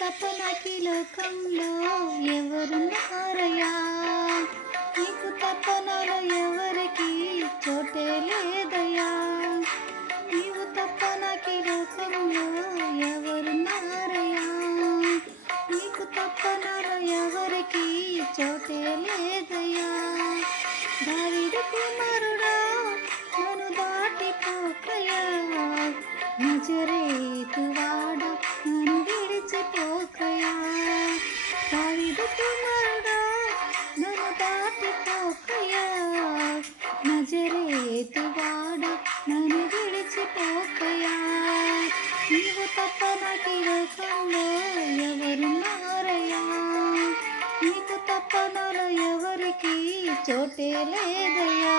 తప్ప నాకీ లోకంలో ఎవరున్నారయ్యా? నీకు తప్ప నాలో ఎవరికి చోటే లేదయ్యా. నీవు తప్ప నాకీ లోకంలో ఎవరున్నారయ్యా? నీకు తప్ప నాలో ఎవరికి చోటే లేదయ్యా. దావీదు కుమారుడా నన్ను దాటిపోకయ్యా. నజరేతువాడా నన్ను విడిచిపోకయ్యా. దావీదు కుమారుడా నన్ను దాటిపోకయ్యా. నజరేతువాడా నన్ను విడిచిపోకయ్యా. నీవు తప్ప నాకీ లోకంలో ఎవరున్నారయ్యా? నీకు తప్ప నాలో ఎవరికి చోటే లేదయ్యా.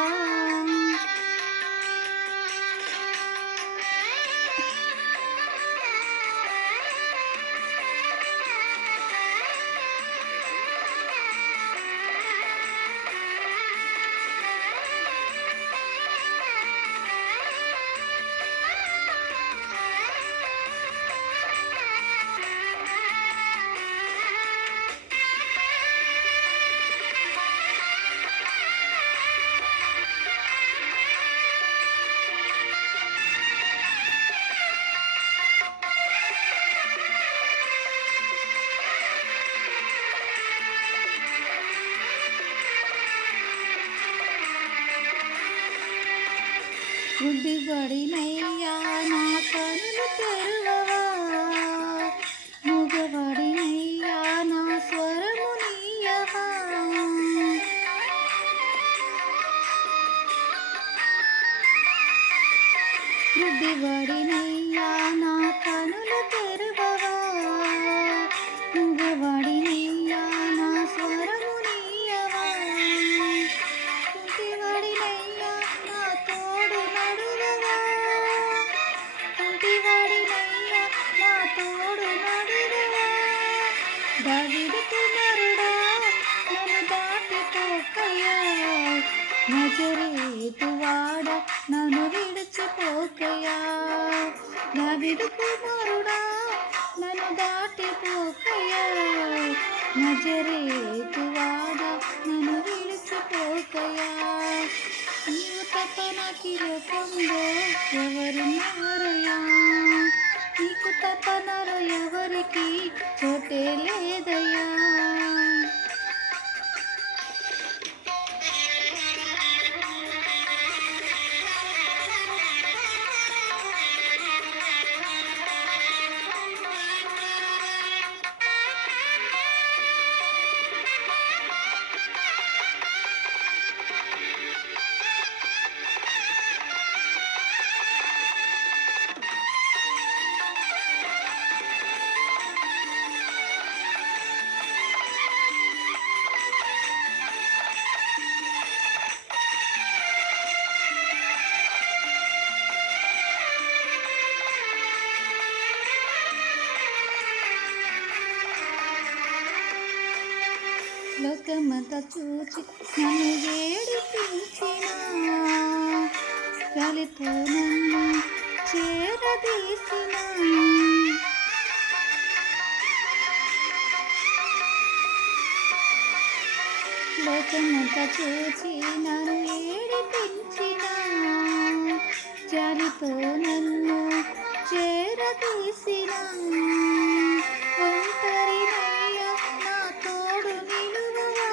గుడ్డివాడినయ్యా నా కనులు తెరువవా. మూగవాడినయ్యా నా స్వరము నీయవా. గుడ్డివాడినయ్యా నా కనులు తెరువవా. మూగవాడినయ్యా నా స్వరము నీయవా. కుంటివాడినయ్యా నా తోడు నడువవా. కుంటివాడినయ్యా నా తోడు నడువవా. దావీదు కుమారుడా నన్ను దాటిపోకయ్యా. నజరేతువాడా నన్ను విడిచిపోకయ్యా. దావీదు కుమారుడా నన్ను దాటిపోకయ్యా. నజరేతువాడా నన్ను విడిచిపోకయ్యా. నీవు తప్ప నాకీ లోకంలో ఎవరున్నారయ్యా? నీకు తప్ప నాలో ఎవరికి చోటే లేదయ్యా. లోకమంతా చూచి నన్ను ఏడిపించిన గాలితో నన్ను చేరదీసిన. లోకమంతా చూచి నన్ను ఏడిపించిన గాలితో నన్ను చేరదీసిన. ఒంటరినయ్యా నా తోడు నిలువవా.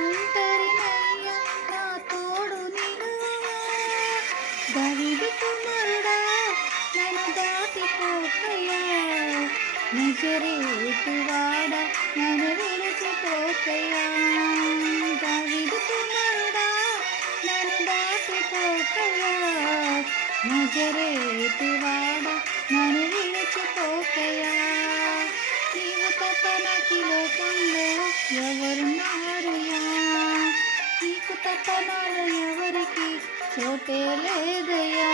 ఒంటరినయ్యా నా తోడు నిలువవా. దావీదు కుమారుడా నన్ను దాటిపోకయ్యా. నజరేతువాడా నన్ను విడిచిపోకయ్యా. దావీదు కుమారుడా నన్ను దాటిపోకయ్యా. నజరేతువాడా నన్ను విడిచిపోకయ్యా. నీవు తప్ప నాకీ లోకంలో ఎవరున్నారయ్యా? నీకు తప్ప నాలో ఎవరికి చోటే లేదయ్యా.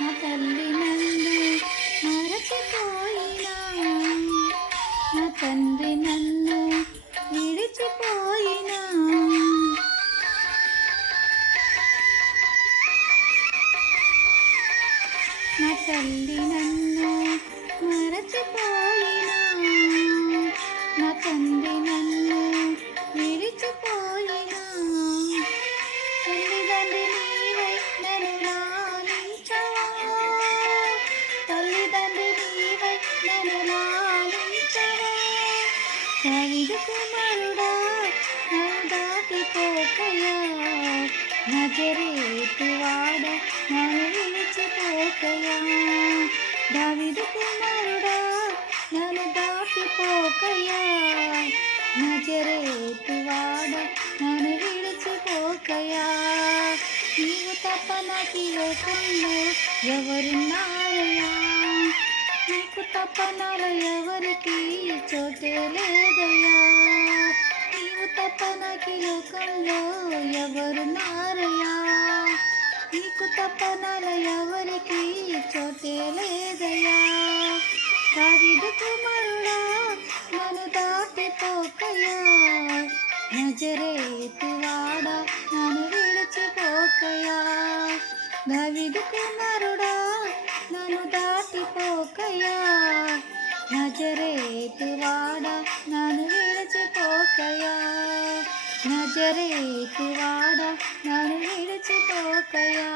నా తల్లి నన్ను మరచిపోయినా, నా తండ్రి నన్ను విడిచిపోయినా, నా తల్లి నన్ను మరచిపోయినా, నా తండ్రి నన్ను విడిచిపోయినా, తల్లిదండ్రి నీవై నన్ను లాలించవా, తల్లిదండ్రి నీవై నన్ను లాలించవా, దావీదు కుమారుడా నన్ను దాటిపోకయా, నజరేతు వాడ నన్ను విడిచిపోకయా, దావీదు కుమారుడా నన్ను దాటిపోకయా, నజరేతు వాడ నన్ను విడిచిపోకయా, నీవు తప్ప నాకు ఈ లోకంలో ఎవరున్నారయ్యా, నీకు తప్ప నాలో ఎవరికి చోటే లేదయ్యా, నీవు తప్ప నాకు ఈ లోకంలో ఎవరున్నారయ్యా, నీకు తప్ప నాలో ఎవరికి చోటే లేదయ్యా, దావీదు కుమారుడా నన్ను దాటిపోకయా, నజరేతు వాడ నన్ను విడిచిపోకయా, దావీదు కుమారుడా నన్ను దాటిపోకయా, నజరేతు వాడ నన్ను విడిచిపోకయా, నజరేతు వాడ నన్ను విడిచిపోకయా.